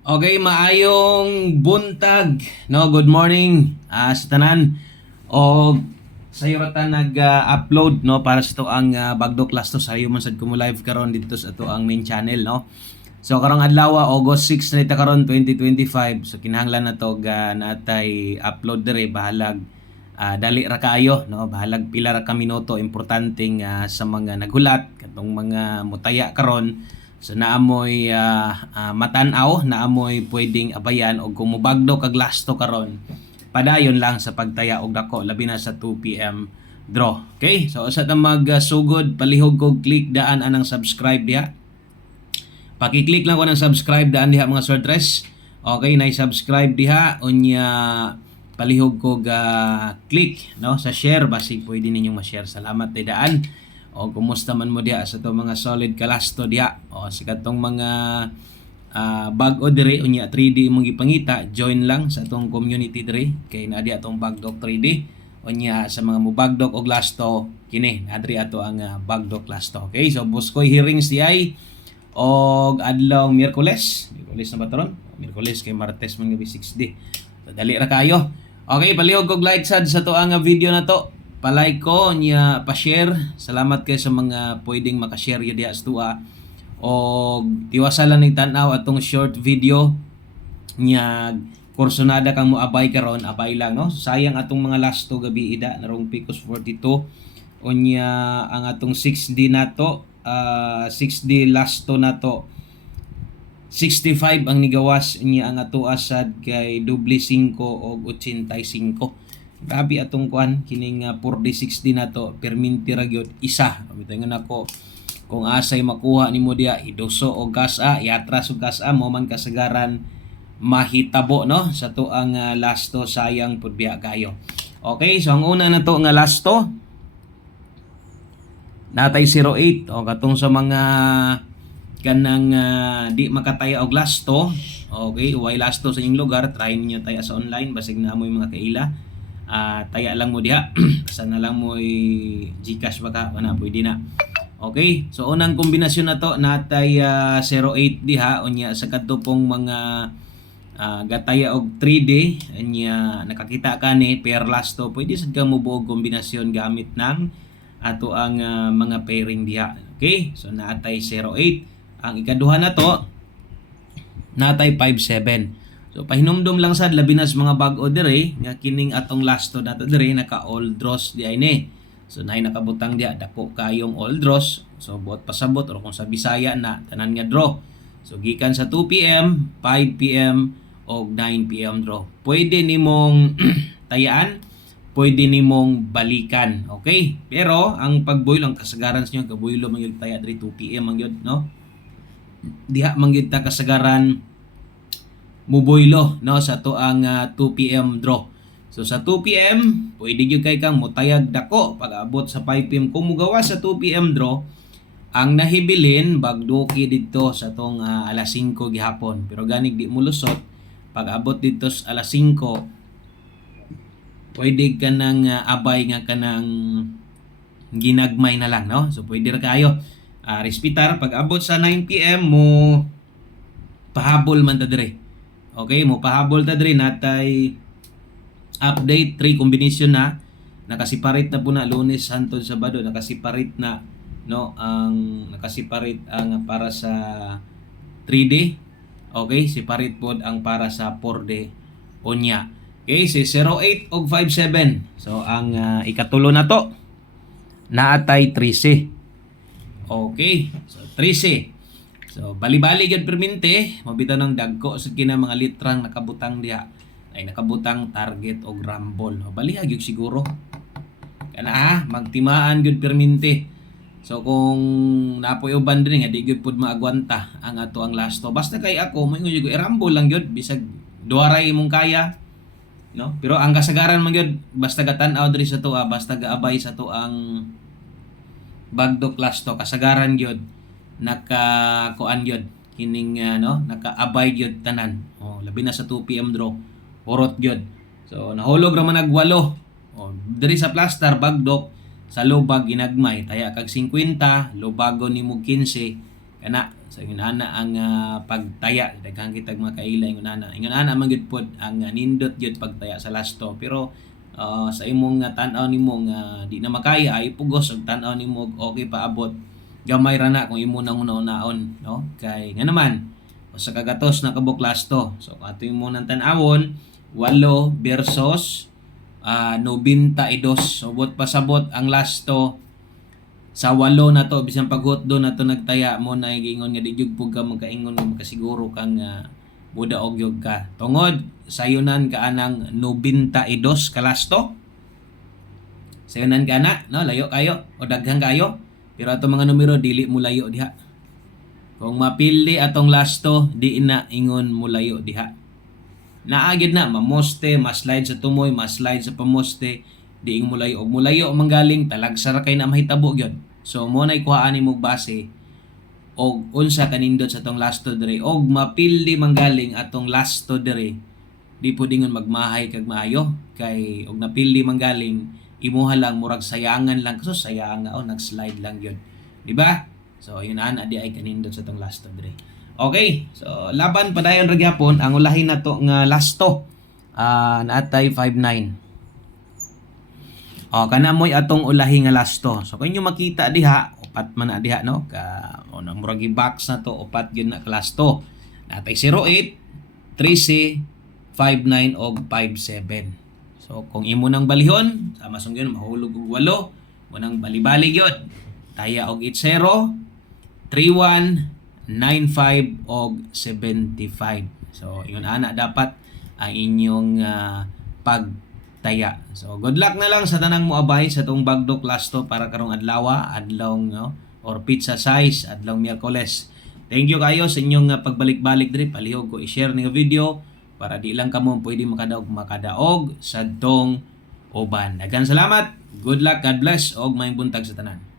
Okay, maayong buntag. No, good morning sa tanan. O sayo ta nag-upload no para sa to ang bagdo class to sayo man sad ko mo live karon dito sa to ang main channel no. So karong adlaw August 6 na ita karon 2025. So kinahanglan na to natay upload dire bahalag dali ra kaayo no, bahalag pila ra ka minuto importanteng sa mga naghulat katong mga mutaya karon. So naamoy matan-aw, naamoy pwedeng abayan og kung mobagdo kag lasto karon. Padayon lang sa pagtaya og dako labi na sa 2 PM draw. Okay? So usa ta magsugod palihog kog click daan anang subscribe diha. Paki-click lang ko ng subscribe daan diha mga sortres. Okay, na-subscribe diha unya palihog kog click no sa share basi pwede ninyong ma-share. Salamat tay daan. O kumusta man mo diha sa to mga solid kalasto diha o sa katong mga bag-o dire unya 3D imong gipangita, join lang sa atong community dire kay naa diha atong bagdok 3D unya sa mga mubagdok og lasto kini adri ato ang bagdok lasto. Okay, so buskoy hearings diay og adlaw Miyerkules na ba taron? Miyerkules kay Martes man gabi 6D. So dali ra kayo. Okay, palihog kog like sad sa to ang video na to. Palike ko niya pa-share. Salamat kay sa mga pwedeng maka-share yun diha sa tuwa. O tiwasa lang ning tan-aw atong short video niya kursonada kang moabay karon, abay lang no. Sayang atong mga last to gabi ida narong Picos 42. Unya ang atong 6D nato, 6D last to nato 65 ang nigawas niya ang ato asad kay doble 5 og 85. Grabe atong kuan kining 4D60 na to perminti ra gyud isa. Bitingon ako kung asay makuha nimo diha iduso og gas-a, iatras og gas-a mo man kasagaran mahitabo no sa to ang lasto sayang pud biya kayo. Okay, so ang una na to nga lasto natay 08 o katong sa mga kanang di makataya og lasto. Okay, way lasto sa inyong lugar, try niyo taya sa online basig na amoy mga kaila. Taya lang mo diha basta na lang mo Gcash baka ana pwede na. Okay, so unang kombinasyon na to natay 08 diha unya sa kadto pong mga gataya og 3D unya nakakita ka ni pair last to pwede sad ka mo buog kombinasyon gamit ng ato ang mga pairing diha. Okay, so natay 08. Ang ikaduha na to natay 57. So pahinumdum lang sad labi na sa mga bag-o dire nga kining atong lasto nato dire naka all draws di ay ni. So nay nakabutang diha dako kayong all draws. So buot pasabot or kung sa Bisaya na tanan nga draw. So gikan sa 2 PM, 5 PM og 9 PM draw. Pwede nimong tayaan, pwede nimong balikan. Okay? Pero ang pagboil ang kasagaran sa inyo kaboylo man gyud taya dire 2 PM man gyud no. Diha man gyud ta kasagaran muboylo no sa to ang 2 PM draw. So sa 2 PM pwede gyud kay kang motayag dako pag abot sa 5 PM kung mugawas sa 2 PM draw ang nahibilin bagdoki dito sa tong alas 5 gihapon pero ganig di mo lusot pag abot dito sa alas 5 pwede ka nang abay nga kanang ginagmay na lang no. So pwede ra kayo respitar pag abot sa 9 PM mo pahabol man ta dire. Okay, mo pahabol ta diri natay update 3 combination na nakasiparit na po na Lunes hangtod Sabado nakasiparit na no ang nakasiparit ang para sa 3D. Okay, siparit pod ang para sa 4D unya. Okay, si 08 og 57. So ang ikatulo na to naatay 13. Okay, so 13. So bali-bali gyud permente mabitaw ng dagko sa kina mga litrang nakabutang diha ay nakabutang target og rumble. O baliha gyud siguro. Kana magtimaan gyud permente. So kung napoy uban diri nga di gyud pud maagwanta ang ato ang lasto. Basta kay ako moingon gyud rumble lang gyud bisag duaray imong kaya. No? Pero ang kasagaran man gyud basta gatan-aw diri sa tuwa basta gaabay sa to ang bagdok lasto kasagaran gyud naka kuan gyud kining no nakaabay gyud tanan. Labi na sa 2 PM draw urot gyud. So nahulog ra man nagwalo. Diri sa plaster bagdok sa lubag ginagmay taya kag 50 lubagon nimo 15 kana sa ingon ana ang pagtaya daghang kitag makaila ingon ana man gyud pod ang nindot gyud pagtaya sa lasto pero sa imong tan-aw nimo nga di na makaya ay pugos og tan-aw nimo okay paabot gamay ra na kung imo nang una-unaon no kay nga naman sa kagatos na kabuk lasto so ato imo nang tan-awon 8 versus 92 so bot pasabot ang lasto sa 8 na to bisan paghutdo na to nagtaya mo na gingon nga di jud pug ka magkaingon nga makasiguro kang buda og yog ka tungod sayunan ka anang 92 ka lasto sayunan ka na no layo kayo o daghang kayo pero ato mga numero dili mo layo diha kung mapili atong lasto di na ingon mo layo diha naagid na mamoste maslide sa tumoy maslide sa pamoste diing mulayo og mulayo manggaling talagsa ra kay na mahitabo gyud so mo nay kuhaan nimo base og unsa kanindot sa tong lasto dire og mapildi manggaling atong lasto dire di pud ingon magmahay kag maayo kay og napildi manggaling imuha lang murag sayangan lang so sayang nga nag-slide lang gyud di ba so yun ana di ay kanindot sa tong lasto dire okay so laban padayon ra gyapon ang ulahin nato nga lasto naatay 59 kana mo'y atong ulahi nga lasto. So kung inyo makita diha, upat man na diha no. Na murag box na to, upat gyud na ka lasto. Natay 08, 13, 59 og 57. So kung imo nang balihon, sama song gyud mahulog og 8, mo nang bali-bali gyud. Taya og 80, 31, 95 og 75. So ingon ana dapat ang inyong pagtaya. So good luck na lang sa tanang moabay sa tong bagdok lasto para karong adlaw no or pizza size adlaw Miyerkules. Thank you kayo sa inyong pagbalik-balik diri palihog ko i-share ning video para di lang kamo pwede makadaog sa tong uban. Daghang salamat. Good luck, God bless og maayong buntag sa tanan.